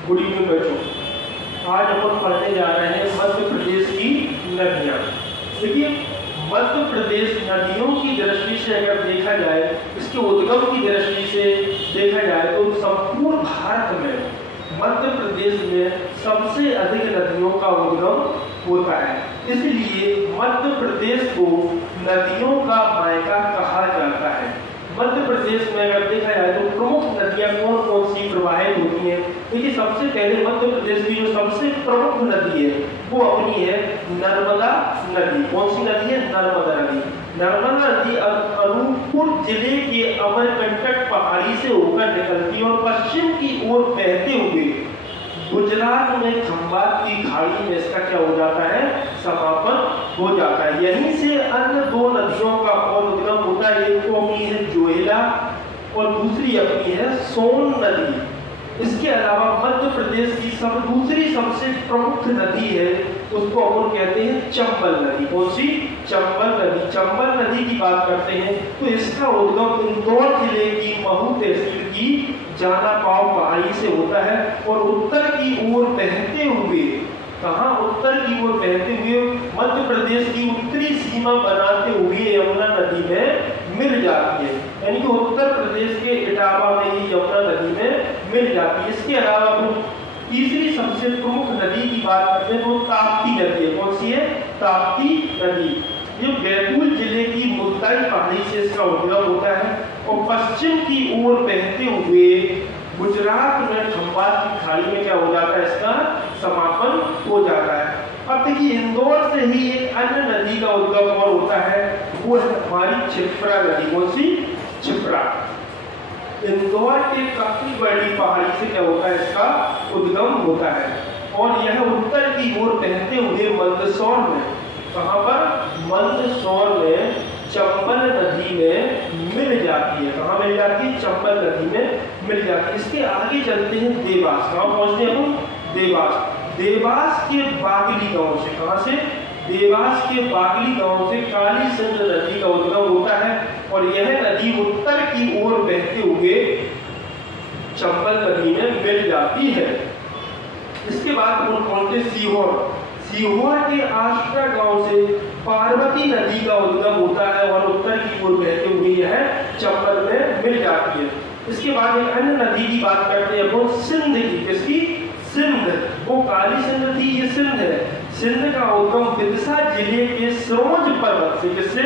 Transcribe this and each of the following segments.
Good evening बच्चों। आज अपन पढ़ने जा रहे हैं मध्य प्रदेश की नदियाँ। देखिए, मध्य प्रदेश नदियों की दृष्टि से अगर देखा जाए, इसके उद्गम की दृष्टि से देखा जाए तो संपूर्ण भारत में मध्य प्रदेश में सबसे अधिक नदियों का उद्गम होता है। इसलिए मध्य प्रदेश को नदियों का मायका कहा जाता है। मध्य प्रदेश में अगर देखा जाए तो प्रमुख नदियां कौन कौन सी प्रवाहित होती हैं। देखिए, सबसे पहले मध्य प्रदेश की जो सबसे प्रमुख नदी है वो अपनी है नर्मदा नदी। कौन सी नदी है? नर्मदा नदी। नर्मदा नदी अनूपपुर जिले के अमरकंटक पहाड़ी से होकर निकलती है और पश्चिम की ओर बहते हुए गुजरात में खंबात की खाड़ी में इसका क्या हो जाता है? समापन हो जाता है। यहीं से अन्य दो नदियों का और उद्गम होता है। एक तो अपनी है जोहेला और दूसरी अपनी है सोन नदी। इसके अलावा मध्य प्रदेश की दूसरी सबसे प्रमुख नदी है, उसको अपन कहते हैं चंबल नदी। कौन सी? चंबल नदी। चंबल नदी की बात करते हैं तो इसका उद्गम इंदौर जिले की महू तहसील की जाना पाव पहाड़ी से होता है और उत्तर की ओर बहते हुए, कहाँ? उत्तर की ओर बहते हुए मध्य प्रदेश की उत्तरी सीमा बनाते हुए यमुना नदी में मिल जाती है। यानी कि उत्तर प्रदेश के इटावा में ही यमुना नदी में मिल जाती है। इसके अलावा तीसरी सबसे प्रमुख नदी की बात करते हैं तो ताप्ती नदी है। कौन सी है? ताप्ती नदी। ये बैतूल जिले की मुल्ताई पहाड़ी से इसका उद्गम होता है और पश्चिम की ओर बहते हुए गुजरात में खंबात की खाड़ी में क्या हो जाता है? इसका समापन हो जाता है। अब देखिए, इंदौर से ही एक अन्य नदी का उद्गम और होता है, वो है हमारी क्षिप्रा नदी। कौन सी? क्षिप्रा। इंदौर के काफी बड़ी पहाड़ी से क्या होता है? इसका उद्गम होता है और यह उत्तर की ओर बहते हुए मंदसौर में, कहाँ पर? मंदसौर में चंबल नदी में मिल जाती है। कहाँ मिल जाती है? चंबल नदी में मिल जाती है। इसके आगे चलते हैं देवास। कहाँ पहुंचते हैं हम? देवास। देवास के बागली गांव से, कहाँ से? देवास के बागली गांव से काली सिंध नदी का उद्गम होता है और यह नदी उत्तर की ओर बहते हुए चंबल नदी में मिल जाती है। इसके बाद हम पहुंचते सीहोर। सीहोर के आष्टा गांव से पार्वती नदी का उद्गम होता है और उत्तर की ओर बहते हुए यह चंबल में मिल जाती है। इसके बाद एक अन्य नदी की बात करते हैं वो सिंध की। किसकी? सिंध। वो काली सिंध थी, ये सिंध है। सिंध का उद्गम विदिशा जिले के सरोज पर्वत से। किससे?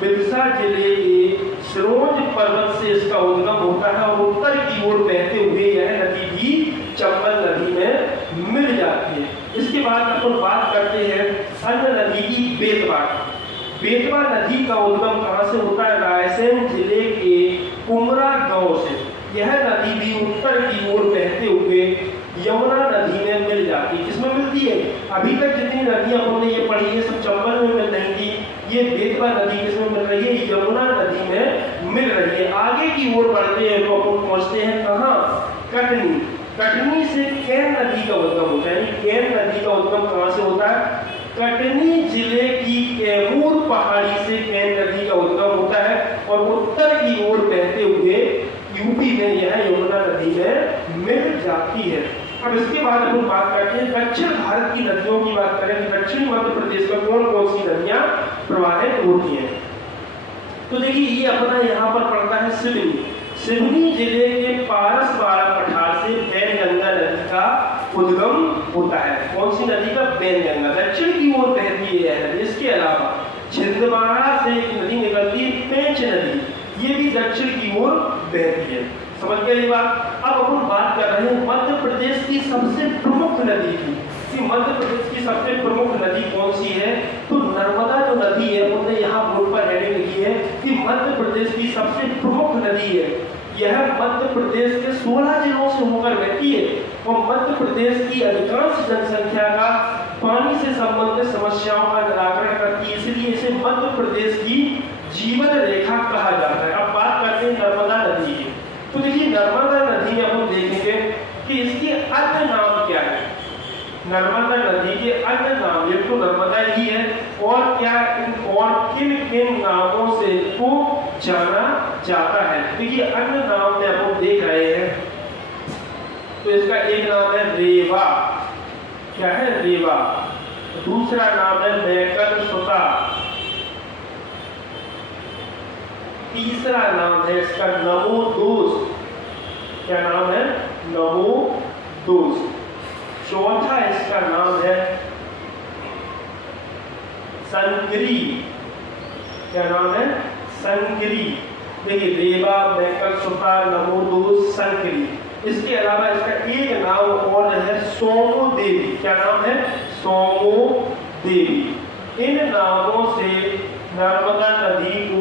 विदिशा जिले के सरोज पर्वत से इसका उद्गम होता है और उत्तर की ओर बहते हुए यह नदी भी चंबल नदी में मिल जाती है। इसके बाद अपन बात करते हैं अन्य नदी की, बेतवा। बेतवा नदी का उद्गम कहाँ से होता है? रायसेन जिले के कुमरा गांव से। यह नदी भी उत्तर की ओर बहते हुए यमुना नदी में मिल जाती है। किसमें मिलती है? अभी तक जितनी नदियां हमने ये पढ़ी है सब चंबल में मिल रही थी, ये बेतवा नदी किसमें मिल रही है? यमुना नदी में मिल रही है। आगे की ओर बढ़ते हैं तो अपन पहुंचते हैं कहाँ? कटनी। कटनी से केन नदी का उद्गम होता है। केन नदी का उद्गम कहाँ से होता है? कटनी जिले की कैमूर पहाड़ी से केन नदी का उद्गम होता है और उत्तर की ओर बहते हुए यूपी में यह यमुना नदी में मिल जाती है। अब इसके बाद हम बात करते हैं दक्षिण भारत की नदियों की बात करें कि दक्षिण मध्य प्रदेश में कौन कौन सी नदियां प्रवाहित होती हैं। तो देखिए, ये अपना यहाँ पर पड़ता है सिवनी। सिवनी जिले के पारसवाड़ा पठार से बैनगंगा नदी का उद्गम होता है। कौन सी नदी का? बैनगंगा। दक्षिण की ओर बहती है यह नदी। इसके अलावा छिंदवाड़ा से एक नदी निकलती है, पेंच नदी। ये भी दक्षिण की ओर बहती है। समझ गए ये बात? अब अपन बात कर रहे हैं मध्य प्रदेश की सबसे प्रमुख नदी की कि मध्य प्रदेश की सबसे प्रमुख नदी कौन सी है? तो नर्मदा जो नदी है, उन्होंने यहाँ बोर्ड पर हेडिंग लिखी है कि मध्य प्रदेश की सबसे प्रमुख नदी है। यह मध्य प्रदेश के 16 जिलों से होकर बहती है और मध्य प्रदेश की अधिकांश जनसंख्या का पानी से संबंधित समस्याओं का निराकरण करती है। इसलिए इसे मध्य प्रदेश की जीवन रेखा कहा जाता है। अब बात करते हैं नर्मदा नदी की। तो देखिए, नर्मदा नदी में हम देखेंगे कि इसके अन्य नाम क्या है। नर्मदा नदी के अन्य नाम, एक तो नर्मदा ही है और क्या और किन किन नामों से इसको जाना जाता है। देखिए, अन्य नाम में हम देख रहे हैं तो इसका एक नाम है रेवा, क्या है रेवा। दूसरा नाम है मैकल सुता। तीसरा नाम है इसका नमोदोस, क्या नाम है नमोदोस। चौथा इसका नाम है संकरी, क्या नाम है संकरी। देखिए रेवा, मैकल सुता, नमोदोस, संकरी। इसके अलावा इसका एक नाम और है सोमो देवी, क्या नाम है सोमो देवी। इन नामों से नर्मदा नदी को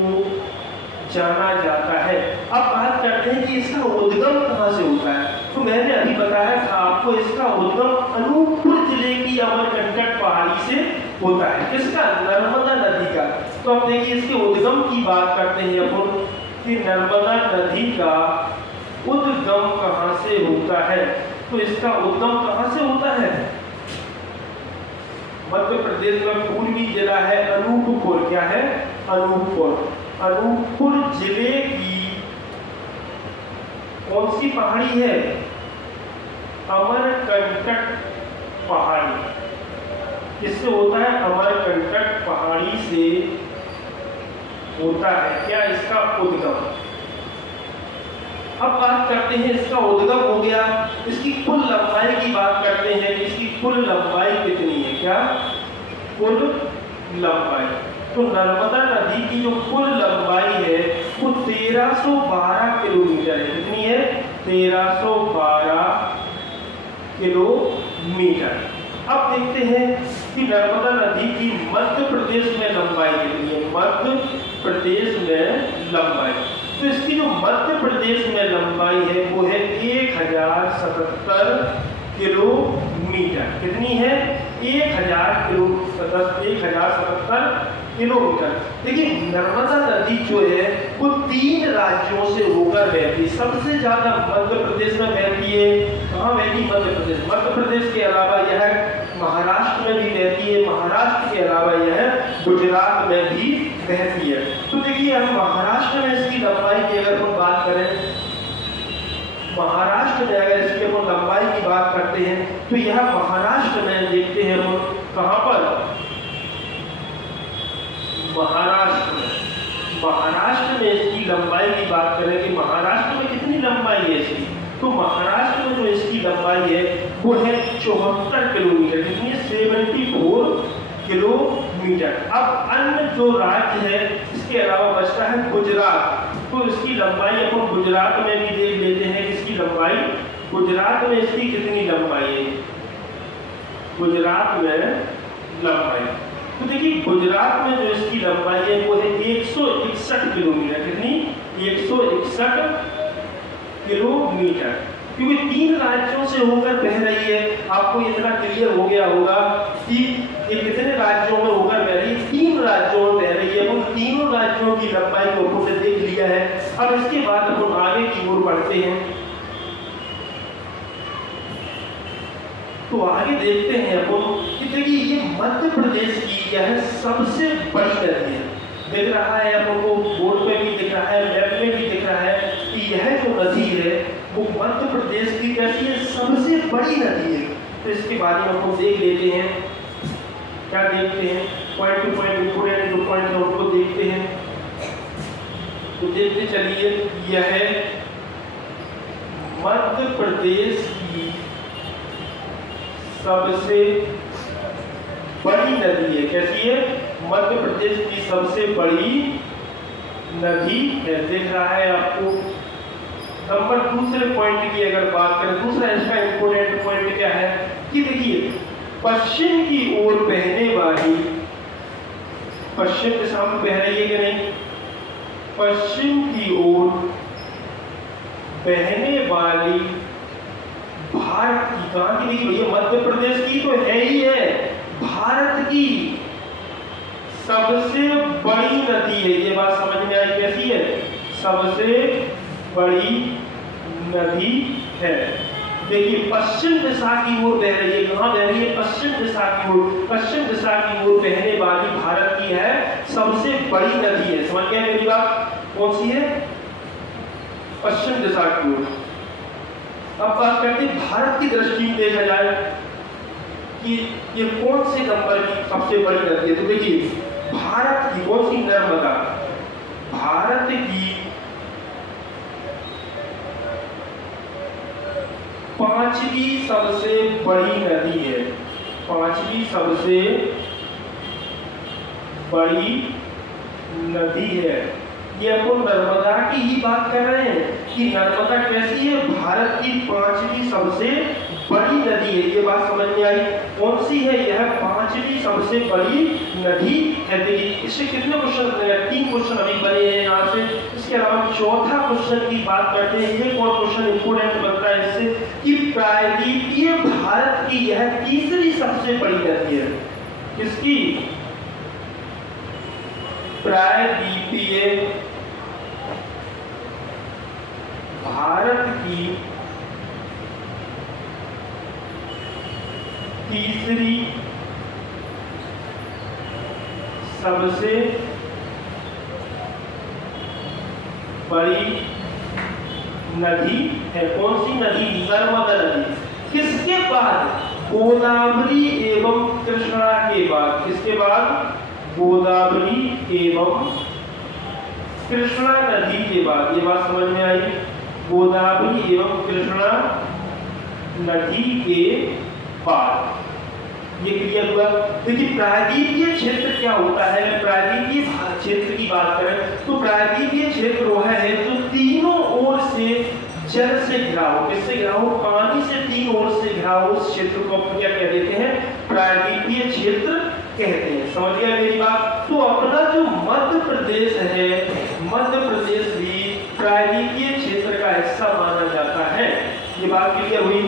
जाना जाता है। अब बात करते हैं कि इसका उद्गम कहाँ से होता है। तो मैंने अभी बताया था आपको, इसका उद्गम अनूपपुर जिले की अमरकंटक पहाड़ी से होता है। किसका? नर्मदा नदी का। तो अब देखिए इसके उद्गम की बात करते हैं अपन कि नर्मदा नदी का उद्गम कहाँ से होता है। तो इसका उद्गम कहाँ से होता है? मध्य प्रदेश में पूर्वी जिला है अनूपपुर, क्या है अनूपपुर। अनूपपुर जिले की कौन सी पहाड़ी है? अमरकंटक पहाड़ी। इससे होता है अमरकंटक पहाड़ी से होता है क्या इसका उद्गम। अब बात करते हैं इसका उद्गम हो गया, इसकी कुल लंबाई की बात करते हैं कि इसकी कुल लंबाई कितनी है। क्या कुल लंबाई? तो नर्मदा नदी की जो कुल लंबाई है वो 1312 किलोमीटर है। कितनी है? 1312 किलोमीटर। अब देखते हैं कि नर्मदा नदी की मध्य प्रदेश में लंबाई कितनी है। मध्य प्रदेश में लंबाई, तो इसकी जो मध्य प्रदेश में लंबाई है वो है 1077 किलोमीटर। कितनी है? 1077 किलोमीटर। देखिए नर्मदा नदी जो है वो 3 राज्यों से होकर बहती है। सबसे ज्यादा मध्य प्रदेश में बहती है। कहाँ बहती? मध्य प्रदेश। मध्य प्रदेश के अलावा यह महाराष्ट्र में भी बहती है। महाराष्ट्र के अलावा यह गुजरात में भी बहती है। तो देखिए हम महाराष्ट्र में इसकी लंबाई की अगर हम बात करें, महाराष्ट्र में अगर इसके हम लंबाई की बात करते हैं तो यह महाराष्ट्र में देखते हैं हम कहाँ पर? महाराष्ट्र में। महाराष्ट्र में इसकी लंबाई की बात करें कि महाराष्ट्र में कितनी लंबाई है इसकी, तो महाराष्ट्र में जो इसकी लंबाई है वो है 74 किलोमीटर। कितनी? 74 किलोमीटर। अब अन्य जो राज्य है इसके अलावा बचता है गुजरात। तो इसकी लंबाई अपन गुजरात में भी देख लेते हैं। इसकी लंबाई गुजरात में इसकी कितनी लंबाई है? गुजरात में लंबाई, तो देखिए गुजरात में जो इसकी लंबाई है वो है 161 किलोमीटर। कितनी? 161 किलोमीटर। क्योंकि 3 राज्यों से होकर बह रही है, आपको इतना क्लियर हो गया होगा कि ये कितने राज्यों में होकर बह रही है। 3 राज्यों में बह रही है। उन तीनों राज्यों की लंबाई को हमने देख लिया है। अब इसके बाद हम आगे की ओर बढ़ते हैं। तो आगे देखते हैं अपन कि देखिए ये मध्य प्रदेश की यह सबसे बड़ी नदी है। दिख रहा है अपन को, बोर्ड पे भी दिख रहा है, मैप में भी दिख रहा है कि यह जो नदी है वो मध्य प्रदेश की कैसी है? सबसे बड़ी नदी है। तो इसके बारे में हम देख लेते हैं। क्या देखते हैं? पॉइंट टू पॉइंट इंपोर्टेंट जो पॉइंट है उनको देखते हैं। तो देखते चलिए, यह मध्य प्रदेश की सबसे बड़ी नदी है। कैसी है? मध्य प्रदेश की सबसे बड़ी नदी है। दिख रहा है आपको। नंबर दूसरे पॉइंट की अगर बात करें, दूसरा इसका इंपोर्टेंट पॉइंट क्या है कि देखिए पश्चिम की ओर बहने वाली, पश्चिम दिशा में बह रही है कि नहीं? पश्चिम की ओर बहने वाली भारत की, कहां की? देखिए भैया मध्य प्रदेश की तो है ही है, भारत की सबसे बड़ी नदी है। ये बात समझ में आई? कैसी है? सबसे बड़ी नदी है। देखिए पश्चिम दिशा की ओर बह रही है। कहां बह रही है? पश्चिम दिशा की ओर। पश्चिम दिशा की ओर बहने वाली भारत की है सबसे बड़ी नदी है। समझ गए मेरी बात? कौन सी है? पश्चिम दिशा की ओर। अब बात करते हैं भारत की दृष्टि में देखा जाए कि ये कौन से नंबर की सबसे बड़ी नदी है। तो देखिए भारत की कौन सी, नर्मदा भारत की 5वीं सबसे बड़ी नदी है, 5वीं सबसे बड़ी नदी है। ये अपन नर्मदा की ही बात कर रहे हैं कि नर्मदा कैसी है, भारत की 5वीं सबसे बड़ी नदी है। ये बात समझ में आई। कौन सी है यह 5वीं सबसे बड़ी नदी है। देखिए इससे कितने क्वेश्चन, 3 क्वेश्चन अभी बने हैं यहाँ से। इसके अलावा चौथा क्वेश्चन की बात करते हैं। ये कौन क्वेश्चन इंपोर्टेंट बनता है इससे कि प्रायद्वीपीय भारत की यह तीसरी सबसे बड़ी नदी है। किसकी, प्रायद्वीपीय भारत की तीसरी सबसे बड़ी नदी है। कौन सी नदी, नर्मदा नदी। किसके बाद, गोदावरी एवं कृष्णा के बाद। किसके बाद, गोदावरी एवं कृष्णा नदी के बाद। ये बात समझ में आई, गोदावरी एवं कृष्णा नदी के बाद। ये क्लियर हुआ। देखिए प्रायद्वीपीय क्षेत्र क्या होता है, प्रायद्वीपीय क्षेत्र की बात करें तो प्रायद्वीपीय क्षेत्र वह है जो तीनों ओर से जल से घिरा हो। किससे घिरा हो, पानी से तीन ओर से घिरा हो। उस क्षेत्र को क्या कह देते हैं, प्रायद्वीपीय क्षेत्र कहते हैं। समझ गया मेरी बात। तो अपना जो मध्य प्रदेश है, मध्य प्रदेश भी प्रायद्वीपीय क्षेत्र का हिस्सा माना जाता है। ये बात क्लियर हुई।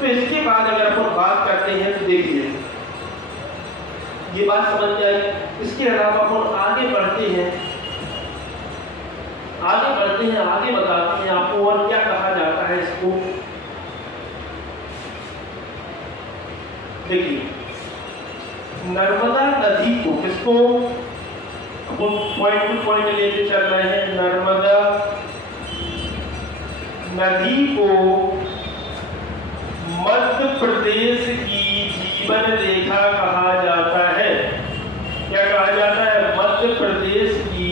तो इसके बाद अगर अपन बात करते हैं तो देखिए ये बात समझ में आई। इसके अलावा अपन आगे बढ़ते हैं, आगे बताते हैं आपको और क्या कहा जाता है इसको। देखिए नर्मदा नदी को, किसको, पॉइंट टू पॉइंट लेते चल रहे हैं। नर्मदा नदी को मध्य प्रदेश की जीवन रेखा कहा जाता है। क्या कहा जाता है, मध्य प्रदेश की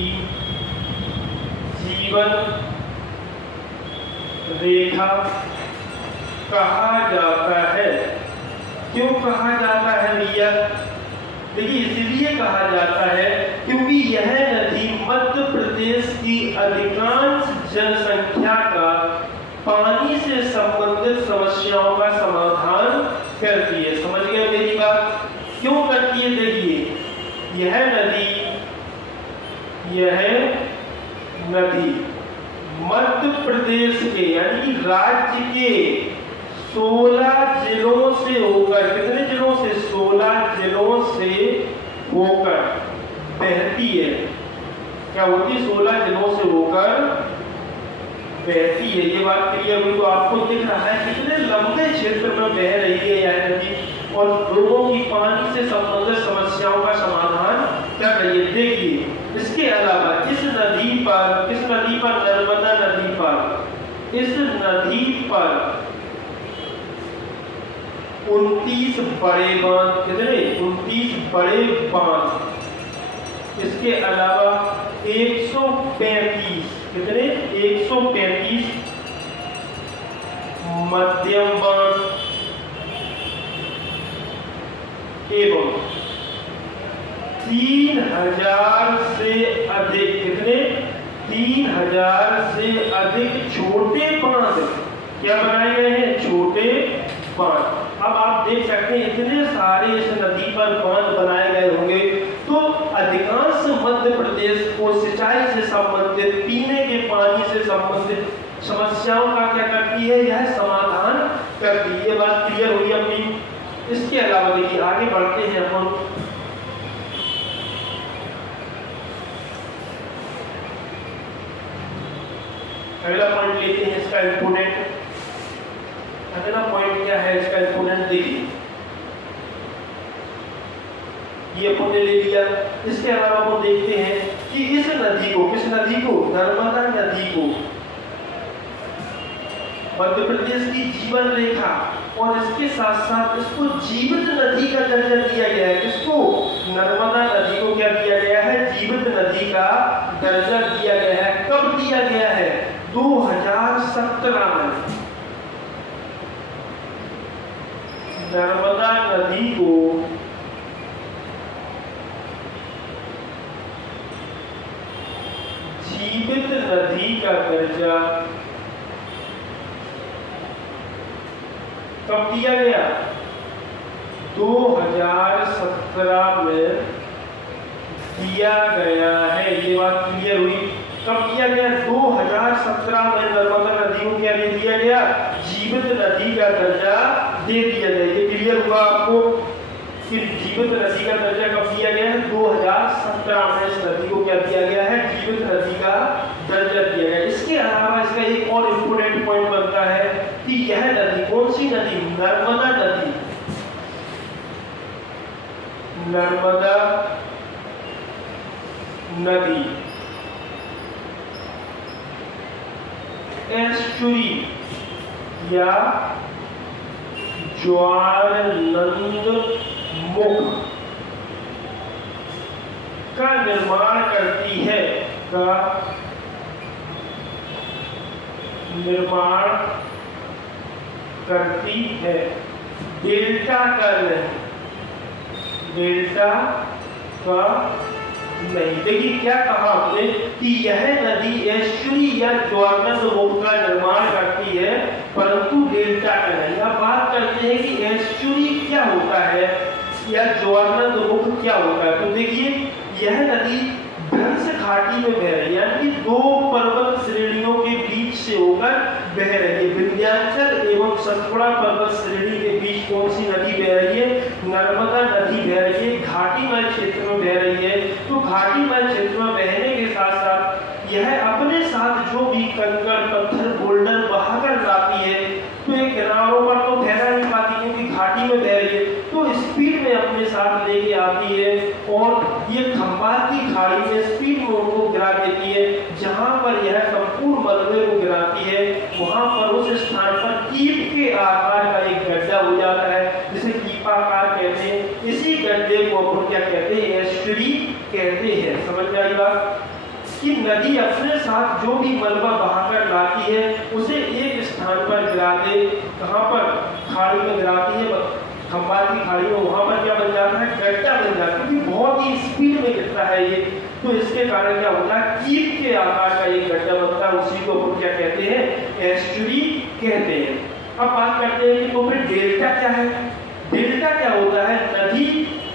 जीवन रेखा कहा जाता है। क्यों कहा जाता है भैया, देखिए इसलिए कहा जाता है क्योंकि यह नदी मध्य प्रदेश की अधिकांश जनसंख्या का पानी से संबंधित समस्याओं का समाधान करती है। समझ गए मेरी बात, क्यों करती है। देखिए यह नदी मध्य प्रदेश के यानी राज्य के 16 जिलों से होकर, कितने जिलों से, 16 जिलों से होकर बहती है। क्या होती है, 16 जिलों से होकर बहती है। ये बात क्लियर हुई। तो आपको दिख रहा है कितने लंबे क्षेत्र में बह रही है यह नदी और लोगों की पानी से संबंधित समस्याओं का समाधान कर रही है। देखिए इसके अलावा इस नदी पर नर्मदा नदी पर, इस नदी पर 29 बड़े बांध, कितने, 29 बड़े बांध। इसके अलावा 135, कितने, 135 मध्यम बांध एवं 3000 से अधिक, कितने, 3000 से अधिक छोटे बांध क्या बनाए गए हैं, छोटे बांध। अब आप देख सकते हैं इतने सारे इस नदी पर बांध बनाए गए होंगे तो अधिकांश मध्य प्रदेश को सिंचाई से संबंधित, पीने के पानी से संबंधित समस्याओं का क्या करती है, यह समाधान करती है। ये बात क्लियर हुई अपनी। इसके अलावा देखिए आगे बढ़ते हैं अपन, अगला पॉइंट लेते हैं इसका इंपोर्टेंट। अगला पॉइंट क्या है इसका इंपोर्टेंट, देखिए ये अपन ने ले लिया। इसके अलावा अपन देखते हैं कि इस नदी को, किस नदी को, नर्मदा नदी को मध्य प्रदेश की जीवन रेखा, और इसके साथ साथ इसको जीवित नदी का दर्जा दिया गया है। किसको? नर्मदा नदी को क्या दिया गया है? जीवित नदी का दर्जा दिया गया है। कब दिया गया है? 2017 में नर्मदा नदी को जीवित नदी का दर्जा कब दिया गया? 2017 में दिया गया है। ये बात क्लियर हुई? कब दिया गया? 2017 में नर्मदा नदी को क्या दे दिया गया? जीवित नदी का दर्जा दे दिया गया। ये क्लियर हुआ आपको कि जीवित नदी का दर्जा कब दिया गया है? 2017 में इस नदी को क्या दिया गया है? जीवित नदी का दर्जा दिया गया। इसके अलावा इसका एक और इम्पोर्टेंट पॉइंट बनता है कि यह नदी कौन सी नदी? नर्मदा नदी। नर्मदा नदी एस्चुरी या ज्वारनंद मुख का निर्माण करती है, का निर्माण करती है। डेल्टा का नहीं, डेल्टा का नहीं। देखिए क्या कहा आपने कि यह नदी एस्चुरी या ज्वारनंद मुख का निर्माण करती है, परंतु डेल्टा का नहीं। अब बात करते हैं कि एस्चुरी क्या होता है या ज्वारनंद मुख क्या होता है। तो देखिए यह नदी भ्रंश घाटी में बह रही है, यानी कि दो पर्वत श्रेणियों के बीच से होकर बह रही है। विंध्याचल एवं सतपुड़ा पर्वत श्रेणी के बीच कौन सी नदी बह रही है? नर्मदा नदी बह रही है। घाटीमय क्षेत्र में बह रही है। तो घाटीमय क्षेत्र में बहने के साथ साथ यह अपने साथ जो भी कंकड़ पत्थर बोल्डर बहाकर लाती है, तो ये किनारों पर तो ठहरा नहीं पाती क्योंकि घाटी में बह रही है, तो स्पीड में अपने साथ लेके आती है और ये खंबात की खाड़ी में स्पीड में उनको गिरा देती है। जहां पर यह संपूर्ण मलबे को गिराती है, वहां पर उस स्थान पर कीप के आकार का एक गड्ढा हो जाता है, जिसे कीपाकार कहते हैं। इसी गड्ढे को अपन क्या कहते हैं? एस्चुरी कहते हैं। समझ में आई बात कि नदी अपने साथ जो भी मलबा बहाकर लाती है उसे एक स्थान पर गिरा दे। कहां पर? खाड़ी में गिराती है, खंबात की खाड़ी में। वहां पर क्या बन जाता है? गड्ढा बन जाता है, क्योंकि बहुत ही स्पीड में गिरता है ये। तो इसके कारण क्या होता है? कीप के आकार का एक गड्ढा बनता है, उसी को अपन क्या कहते हैं? एस्चुरी कहते हैं। अब बात करते हैं कि तो फिर डेल्टा क्या है? डेल्टा क्या होता है? नदी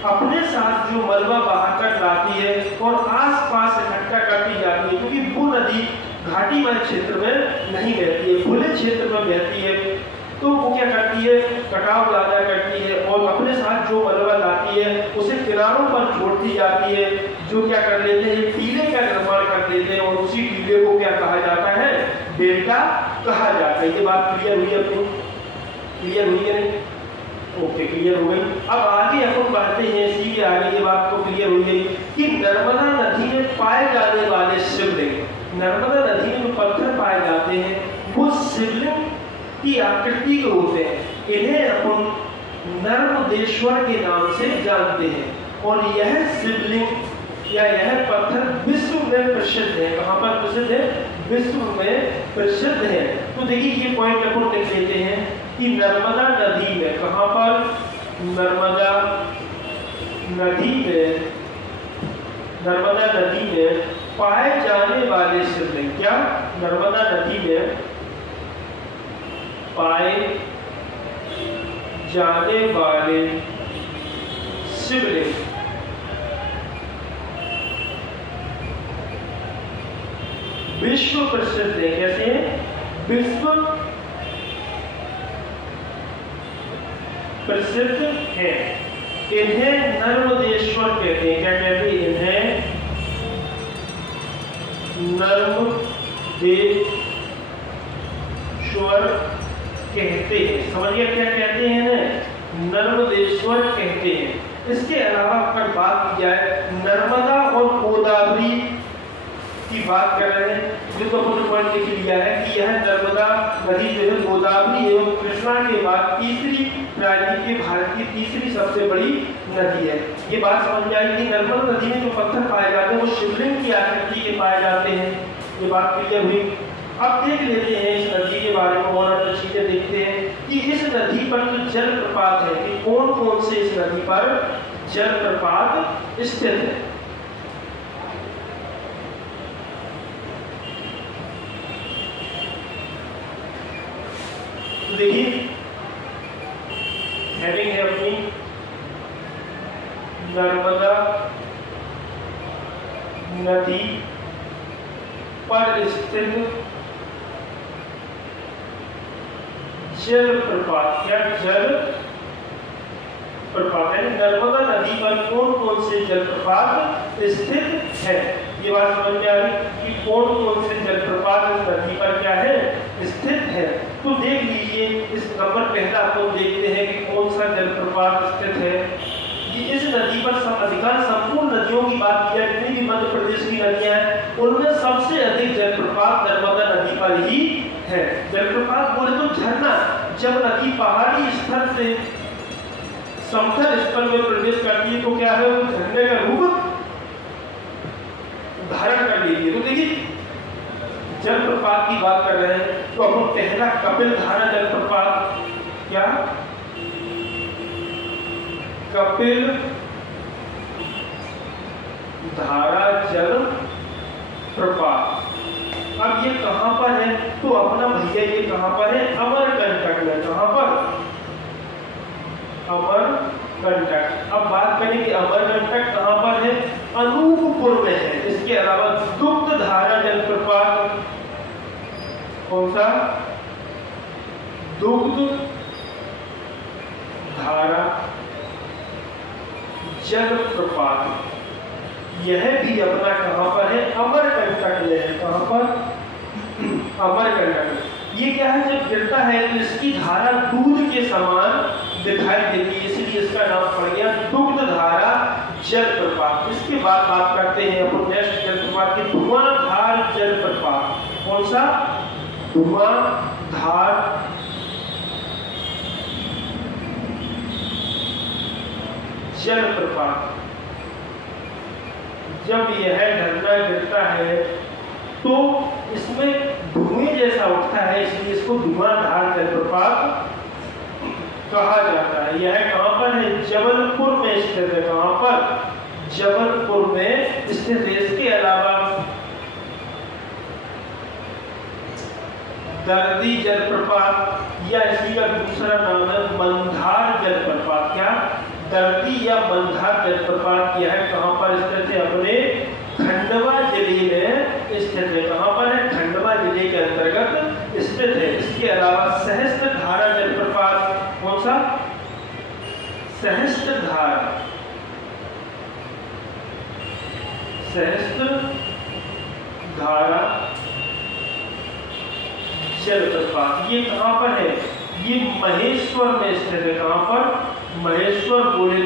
अपने साथ जो मलबा बहाकर लाती है और आसपास इकट्ठा करती जाती है, क्योंकि वो नदी घाटीमय क्षेत्र में नहीं बहती है, खुले क्षेत्र में बहती है। तो वो क्या करती है? कटाव ज्यादा करती है और अपने साथ जो मलबा लाती है उसे किनारों पर छोड़ती जाती है, जो क्या कर लेते हैं? टीले का निर्माण कर देते हैं, और उसी टीले को क्या कहा जाता है? डेल्टा कहा जाता है। ये बात क्लियर हुई अपनी? क्लियर हुई है नहीं? ओके, क्लियर हो गई। अब आगे अपन बढ़ते हैं, इसी के आगे ये बात तो क्लियर हो गई कि नर्मदा नदी में पाए जाने वाले शिवलिंग, नर्मदा नदी में जो पत्थर पाए जाते हैं वो शिवलिंग की आकृति के होते हैं। इन्हें अपन नर्मदेश्वर के नाम से जानते हैं, और यह शिवलिंग या यह पत्थर विश्व में प्रसिद्ध है। कहाँ पर प्रसिद्ध है? विश्व में प्रसिद्ध है। तो देखिए ये पॉइंट अपन लिख लेते हैं कि नर्मदा नदी में, कहां पर? नर्मदा नदी में, नर्मदा नदी में पाए जाने वाले शिवलिंग, क्या? नर्मदा नदी में पाए जाने वाले शिवलिंग विश्व प्रसिद्ध है। कैसे है? विश्व प्रसिद्ध है। इन्हें नर्मदेश्वर कहते हैं। क्या कहते हैं? इन्हें नर्मदेश्वर कहते हैं। समझिए क्या कहते हैं? इन्हें नर्मदेश्वर कहते हैं। इसके अलावा अगर बात की जाए नर्मदा और गोदावरी की बात कर रहे हैं, जो तो अपन पॉइंट लिख लिया है कि यह नर्मदा नदी जो है गोदावरी एवं कृष्णा के बाद तीसरी राज्य के भारत की तीसरी सबसे बड़ी नदी है। ये बात समझ में आई कि नर्मदा नदी में जो पत्थर पाए जाते हैं वो शिवलिंग की आकृति के पाए जाते हैं। ये बात क्लियर हुई। अब देख लेते हैं इस नदी के बारे में और अच्छी चीजें देखते हैं कि इस नदी पर जो जलप्रपात है कि कौन कौन से इस नदी पर जलप्रपात स्थित है। तो देखिए हेडिंग है अपनी नर्मदा नदी पर स्थित जल प्रपात। क्या जल प्रपात है? नर्मदा नदी पर कौन कौन से जलप्रपात स्थित है। ये बात समझ में आ रही कि कौन कौन से जलप्रपात इस नदी पर क्या है स्थित है। तो देख लीजिए इस नंबर पहला आपको देखते हैं कि कौन सा जलप्रपात स्थित है। कि इस नदी पर अधिकांश संपूर्ण नदियों की बात की जाए, जितनी भी मध्य प्रदेश की नदियां हैं उनमें सबसे अधिक जलप्रपात नर्मदा नदी पर ही है। जलप्रपात बोले तो झरना, जब नदी पहाड़ी स्तर से समतल स्तर में प्रवेश करती है तो क्या है वो झरने का रूप धारण कर लेती है। तो देखिए जलप्रपात की बात कर रहे हैं तो हम पहला कपिल धारा जलप्रपात, क्या कपिल धारा जल प्रपात। अब ये कहां पर है? तो अपना भैया ये कहां पर है? अमरकंटक में। कहां पर? अमरकंटक। अब बात करें कि अमरकंटक कहां पर है? अनूपपुर में है। इसके अलावा दुग्ध धारा जलप्रपात, कौन सा? दुग्ध धारा जलप्रपात, यह भी अपना कहां पर है? अमरकंटक में है। कहां पर? अमरकंटक। ये क्या है? जब गिरता है तो इसकी धारा दूध के समान दिखाई देती है, इसलिए इसका नाम पड़ गया दुग्ध धारा जलप्रपात। इसके बाद बात करते हैं अपन नेक्स्ट जलप्रपात की, धुआंधार जलप्रपात। कौन सा? धुआंधार जलप्रपात। जब यह झरना गिरता है तो इसमें धुएं जैसा उठता है, इसलिए इसको धुआंधार जलप्रपात कहा जाता है। यह कहां पर है? जबलपुर में स्थित है। कहां पर? जबलपुर में स्थित है। इसके अलावा दर्दी जलप्रपात या इसी का दूसरा नाम है मंधार जलप्रपात। क्या? दर्दी या मंधार जलप्रपात क्या है? कहां पर स्थित है? अपने खंडवा जिले में स्थित है। कहां पर है? खंडवा जिले के अंतर्गत स्थित है। इसके अलावा सहस्त्र धारा जलप्रपात, कौन सा? सहस्त्र धारा, सहस्त्र धारा जलप्रपात। ये कहां पर है? ये महेश्वर में स्थित है। कहां पर? महेश्वर बोले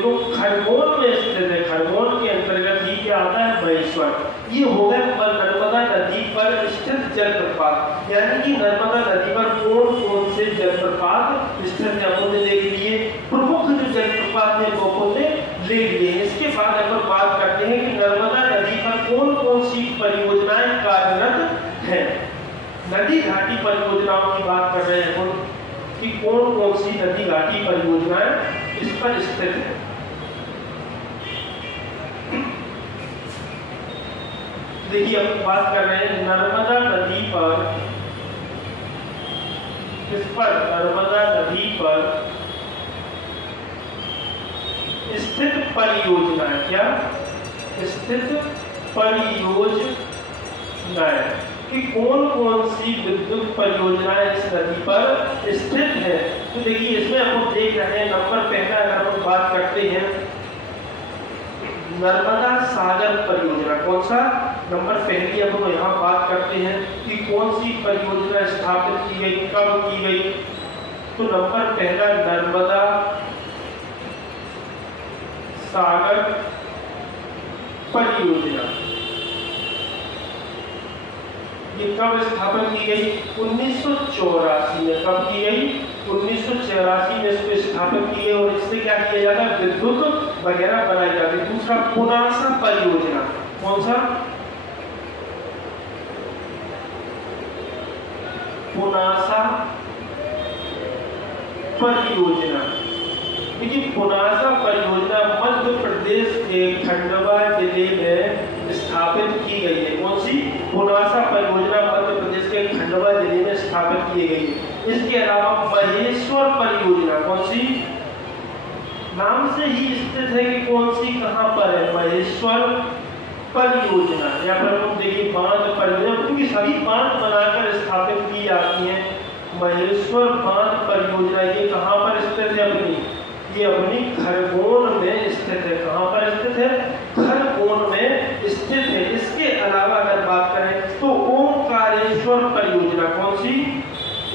तो खरगोन में स्थित है। खरगोन के अंतर्गत ही क्या आता है? महेश्वर। ये हो गए नर्मदा नदी पर स्थित जलप्रपात। यानी कि नर्मदा नदी पर कौन कौन से जलप्रपात स्थित है हमने देख लिए। प्रमुख जो जलप्रपात है वो हमने ले लिए। इसके बाद अपन बात करते हैं कि नर्मदा नदी पर कौन कौन सी परियोजनाएं कार्यरत है। नदी घाटी परियोजनाओं की बात कर रहे हैं हम कि कौन कौन सी नदी घाटी परियोजनाएं इस पर स्थित है। देखिए अब बात कर रहे हैं नर्मदा नदी पर, इस पर नर्मदा नदी पर स्थित परियोजनाएं। क्या? स्थित परियोजनाएं कि कौन कौन सी विद्युत परियोजनाएं इस नदी पर स्थित है। तो देखिए इसमें हम देख रहे हैं नंबर पहला अगर हम बात करते हैं नर्मदा सागर परियोजना। कौन सा? नंबर पहली अब हम यहाँ बात करते हैं कि कौन सी परियोजना स्थापित की गई, कब की गई। तो नंबर पहला नर्मदा सागर परियोजना। ये कब स्थापित की गई? 1984 में। कब की गई? 1984 में इसको स्थापित की गई और इससे क्या किया जाता है? विद्युत वगैरह बनाई जाती है। दूसरा पुनासा परियोजना। कौन सा? पुनासा परियोजना। देखिए पुनासा परियोजना मध्य प्रदेश के खंडवा जिले में स्थापित की गई है। कौन सी? पुनासा परियोजना मध्य प्रदेश के खंडवा जिले में स्थापित की गई है। इसके अलावा महेश्वर परियोजना। कौन सी? नाम से ही स्थित है कि कौन सी कहां पर है? महेश्वर परियोजना। यहाँ पर हम देखिए बांध परियोजना, क्योंकि सभी बांध बनाकर स्थापित की जाती है। महेश्वर बांध परियोजना ये कहां पर स्थित है? अपनी ये अपनी खरगोन में स्थित है। कहां पर स्थित है? खरगोन में स्थित है। इसके अलावा अगर बात करें तो ओमकारेश्वर परियोजना। कौन सी?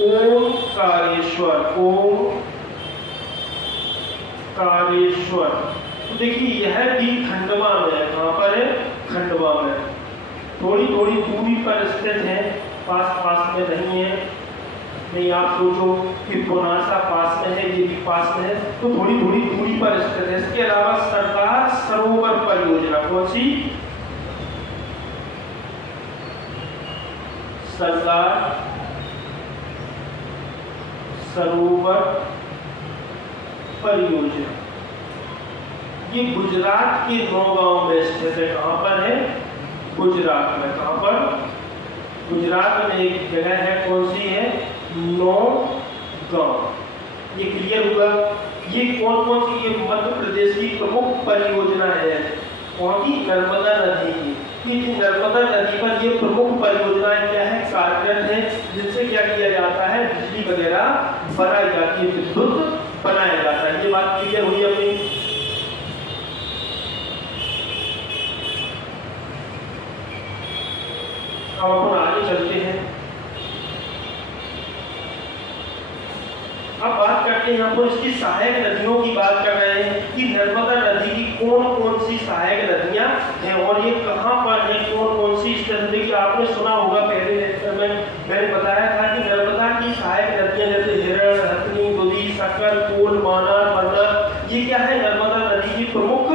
ओमकारेश्वर। ओमकारेश्वर। तो देखिए यह भी खंडवा में है। कहां पर है? खंडवा में। थोड़ी थोड़ी दूरी पर स्थित है, पास में नहीं है। नहीं आप सोचो कि पुनासा पास में है, ये भी पास में है, तो थोड़ी थोड़ी दूरी पर स्थित है। इसके अलावा सरदार सरोवर परियोजना। कौन सी? सरदार सरोवर परियोजना। ये गुजरात के नौगांव में स्थित है। कहां पर है? गुजरात में। कहां पर? गुजरात में एक जगह है। कौन सी है? नौगांव। ये क्लियर हुआ। ये कौन सी? ये मध्य प्रदेश की प्रमुख परियोजना है। कौन सी? नर्मदा नदी की। कि नर्मदा नदी पर ये प्रमुख परियोजनाएं क्या है? कार्यरत है, जिनसे क्या किया जाता है? बिजली वगैरह बनाई जाती है, विद्युत बनाया जाता है। ये बात क्लियर हुई अपनी। अब अपन आगे चलते हैं। अब बात करते हैं यहाँ पर इसकी सहायक नदियों की बात कर रहे हैं कि नर्मदा नदी की कौन कौन सी सहायक नदियां हैं और ये कहां पर है, कौन कौन सी स्थिति की। आपने सुना होगा पहले लेक्चर में मैंने बताया था कि नर्मदा की सहायक नदियां जैसे हिरण, हथनी, दुधी, शक्कर, कोल, मानर, बरनर, ये क्या है? नर्मदा नदी की प्रमुख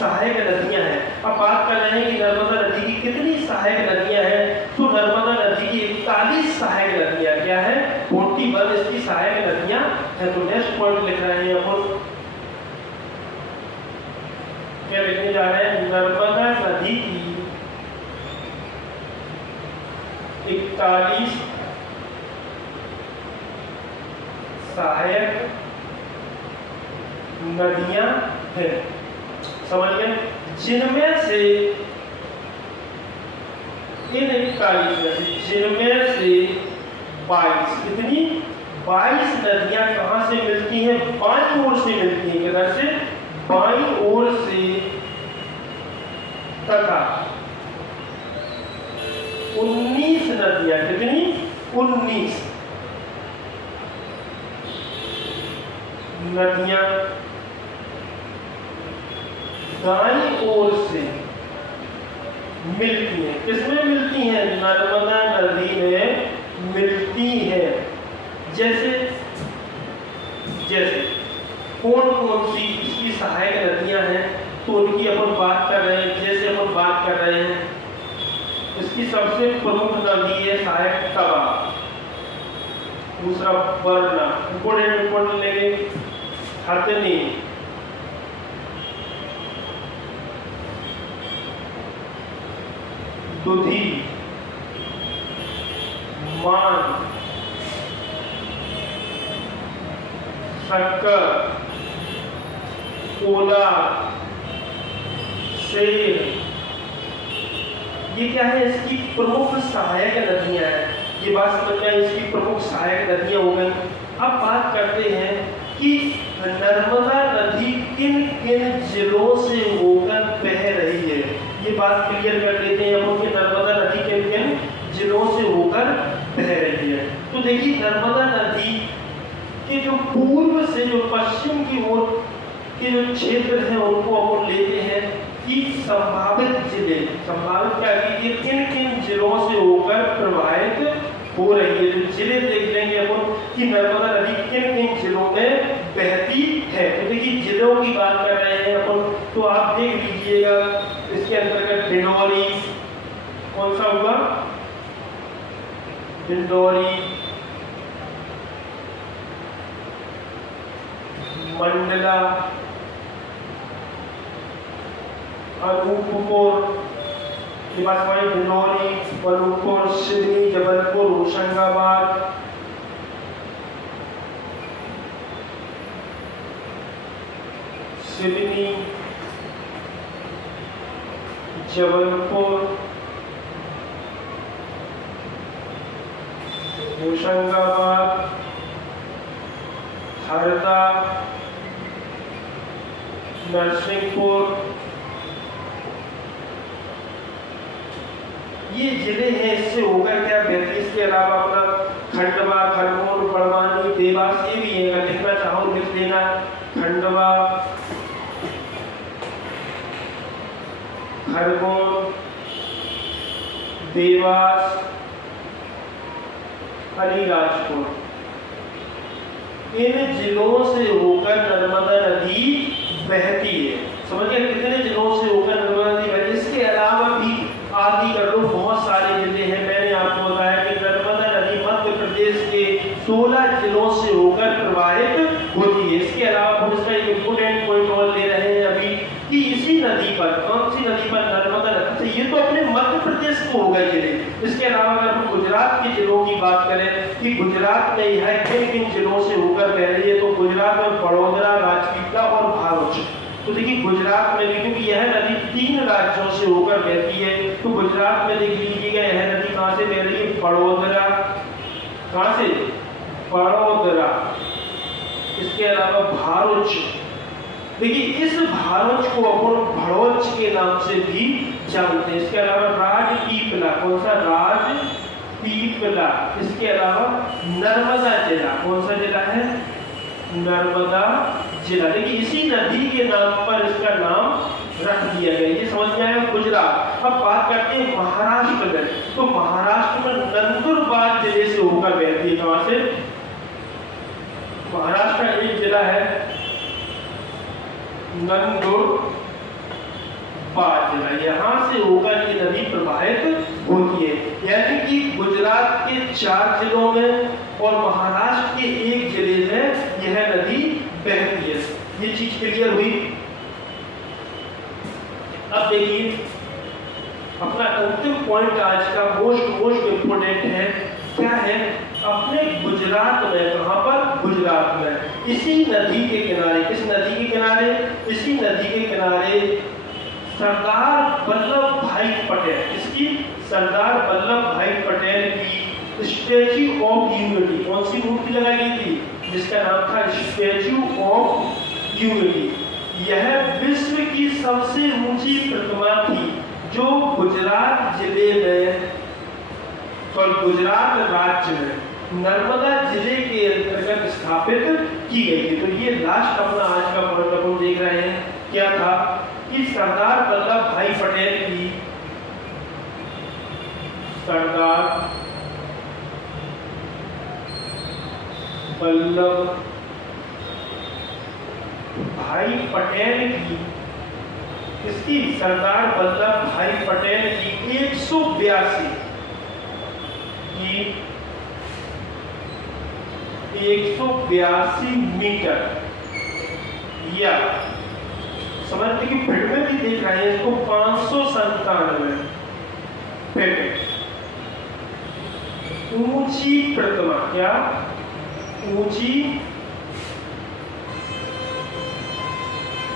सहायक नदियां हैं। अब बात कर रहे हैं कि नर्मदा नदी की कितनी सहायक नदियां हैं, तो नर्मदा नदी की 41 सहायक नदियां क्या है? 41 इसकी सहायक नदियां है। तो नेक्स्ट पॉइंट लिख रहे हैं अपन, क्या लिखने जा रहे हैं? नर्मदा नदी की 41 सहायक नदियां हैं। समझ गए? जिनमें से इन 41 में से जिनमें से 22 कितनी? 22 नदियां कहां से मिलती हैं? बाईं ओर से मिलती हैं। किधर से? बाईं ओर से। तथा 19 नदियां कितनी? 19 नदियां दाईं ओर से मिलती हैं। किसमें मिलती हैं? नर्मदा नदी में मिलती है। जैसे कौन कौन सी इसकी सहायक नदियां हैं, तो उनकी अपन बात कर रहे हैं। जैसे अपन बात कर रहे हैं, इसकी सबसे प्रमुख नदी है सहायक तवा, दूसरा वरना, इंपोर्टेंट लेंगे, हथनी, दुधी, मान, शक्कर, कोला, शेर, ये क्या है? इसकी प्रमुख सहायक नदियां हैं। ये बात समझ में आई, इसकी प्रमुख सहायक नदियां हो गई। अब बात करते हैं कि नर्मदा नदी किन किन जिलों से होकर बह रही है। ये बात क्लियर कर लेते हैं हम कि नर्मदा नदी किन किन जिलों से होकर बह रही है। तो देखिए नर्मदा नदी के जो पूर्व से जो पश्चिम की ओर के जो क्षेत्र हैं उनको अपन लेते हैं, कि संभावित जिले, संभावित क्या कीजिए, किन किन जिलों से होकर प्रवाहित हो रही है। तो जिले देख लेंगे अपन कि नर्मदा नदी किन किन जिलों में बहती है। तो देखिए जिलों की बात कर रहे हैं अपन, तो आप देख लीजिएगा इसके अंतर्गत डिंडोरी, कौन सा हुआ, डिंडोरी, मंडला, अनूपपुर, डिंडोरी, अनूपपुर, सिवनी, जबलपुर, होशंगाबाद, सिवनी, जबलपुर, होशंगाबाद, हरदा, नरसिंहपुर, ये जिले हैं। इससे होकर क्या बहती, इसके अलावा अपना खंडवा, खरगोन, बड़वानी, देवास, ये भी है। अगर लिखना चाहो लिख लेना, खंडवा, खरगोन, देवास, अलीराजपुर, इन जिलों से होकर नर्मदा नदी बहती है। समझिए कितने जिलों से होकर नर्मदा नदी बहती है। इसके अलावा भी आदि कर लो, बहुत सारे जिले हैं। मैंने आपको बताया कि नर्मदा नदी मध्य प्रदेश के 16 जिलों से होकर प्रवाहित होती है। इसके अलावा हम इसका एक इंपोर्टेंट पॉइंट और ले रहे हैं अभी कि इसी नदी पर, कौन सी नदी पर, नर्मदा नदी। ये तो अपने मध्य प्रदेश को हो गए जिले। इसके अलावा अगर हम गुजरात के जिलों की बात करें कि गुजरात में यह किन किन जिलों से होकर बह रही है, तो गुजरात में बड़ोदरा, राजपीपला और भारूच। तो देखिए गुजरात में, क्योंकि यह नदी 3 राज्यों से होकर बहती है, तो गुजरात में देख लीजिएगा यह नदी कहाँ से बह रही है, बड़ोदरा, कहाँ से, बड़ोदरा। इसके अलावा भारूच, देखिए इस भारूच को अपन भड़ोच के नाम से भी जानते हैं। इसके अलावा राजपीपला, कौन सा, राजपीपला। इसके अलावा नर्मदा जिला, कौन सा जिला है, नर्मदा जिला। देखिए इसी नदी के नाम पर इसका नाम रख दिया गया। ये समझ में आया गुजरात। अब बात करते हैं महाराष्ट्र में। तो महाराष्ट्र में नंदुरबार जिले से होकर बहती है। कहां से, महाराष्ट्र का एक जिला है नंदुरबार जिला, यहाँ से होकर ये नदी प्रवाहित होती है। यानी कि गुजरात के 4 जिलों में और महाराष्ट्र के 1 जिले में यह नदी बहती है। ये चीज क्लियर हुई। अब देखिए अपना अंतिम पॉइंट आज का मोस्ट इंपोर्टेंट है, क्या है, अपने गुजरात में, कहां पर, गुजरात में इसी नदी के किनारे, किस नदी के किनारे, इसी नदी के किनारे सरदार वल्लभ भाई पटेल, इसकी सरदार वल्लभ भाई पटेल की स्टैच्यू ऑफ यूनिटी, कौन सी मूर्ति लगाई गई थी, जिसका नाम था स्टैच्यू ऑफ यूनिटी। यह विश्व की सबसे ऊंची प्रतिमा थी जो गुजरात जिले में, गुजरात राज्य में नर्मदा जिले के अंतर्गत स्थापित की गई थी। तो ये लास्ट अपना आज का पॉइंट अपन देख रहे हैं, क्या था कि सरदार वल्लभ भाई पटेल की, सरदार वल्लभ भाई पटेल की, इसकी सरदार वल्लभ भाई पटेल की 182 मीटर, या समझते कि फीट में भी देख रहे हैं इसको, 597 फीट ऊंची प्रतिमा, क्या ऊंची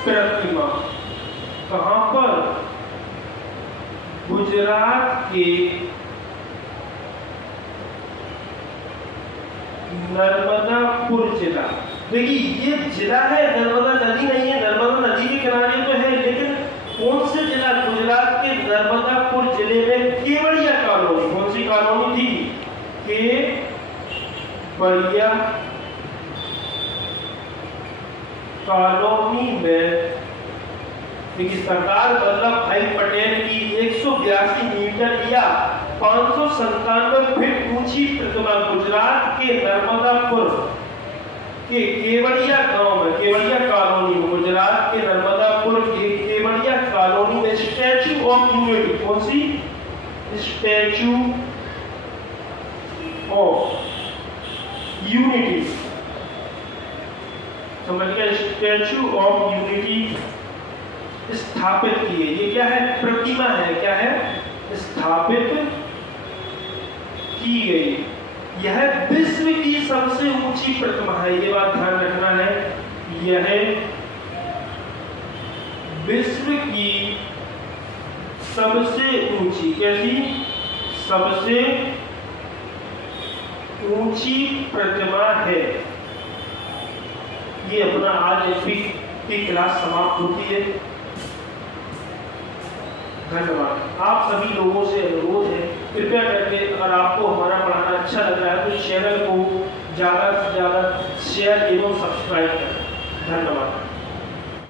प्रतिमा, कहां पर, गुजरात के नर्मदापुर जिला। देखिए ये जिला है, नर्मदा नदी नहीं है, नर्मदा नदी के किनारे तो है, लेकिन कौन से जिला, गुजरात के नर्मदापुर जिले में केवड़िया कॉलोनी, कौन सी कॉलोनी थी, केवड़िया कॉलोनी में देखिए सरदार वल्लभ भाई पटेल की 182 मीटर या 597 फीट ऊंची प्रतिमा गुजरात के नर्मदापुर के केवड़िया गांव में, केवड़िया कॉलोनी में, गुजरात के नर्मदापुर के केवड़िया कॉलोनी में स्टैचू ऑफ यूनिटी, कौन सी? स्टैचू ऑफ यूनिटी, समझ गए? स्टैचू ऑफ यूनिटी स्थापित की है। ये क्या है? प्रतिमा है। क्या है? स्थापित की गई। यह विश्व की सबसे ऊंची प्रतिमा है, ये बात ध्यान रखना है। यह विश्व की सबसे ऊंची, कैसी? सबसे ऊंची प्रतिमा है। ये अपना आज की क्लास समाप्त होती है। धन्यवाद। आप सभी लोगों से अनुरोध है, कृपया करके अगर आपको हमारा पढ़ाना अच्छा लग रहा है तो चैनल को ज़्यादा से ज़्यादा शेयर एवं सब्सक्राइब करें। धन्यवाद।